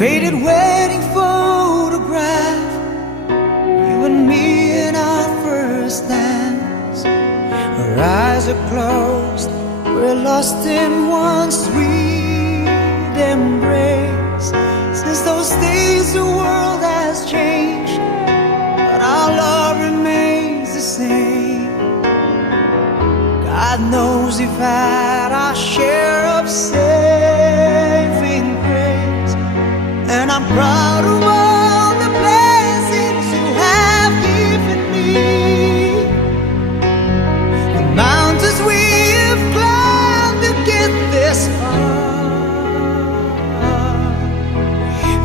faded wedding photograph, you and me in our first dance. Our eyes are closed, we're lost in one sweet embrace. Since those days the world has changed, but our love remains the same. God knows we've had our share of saving grace, and I'm proud of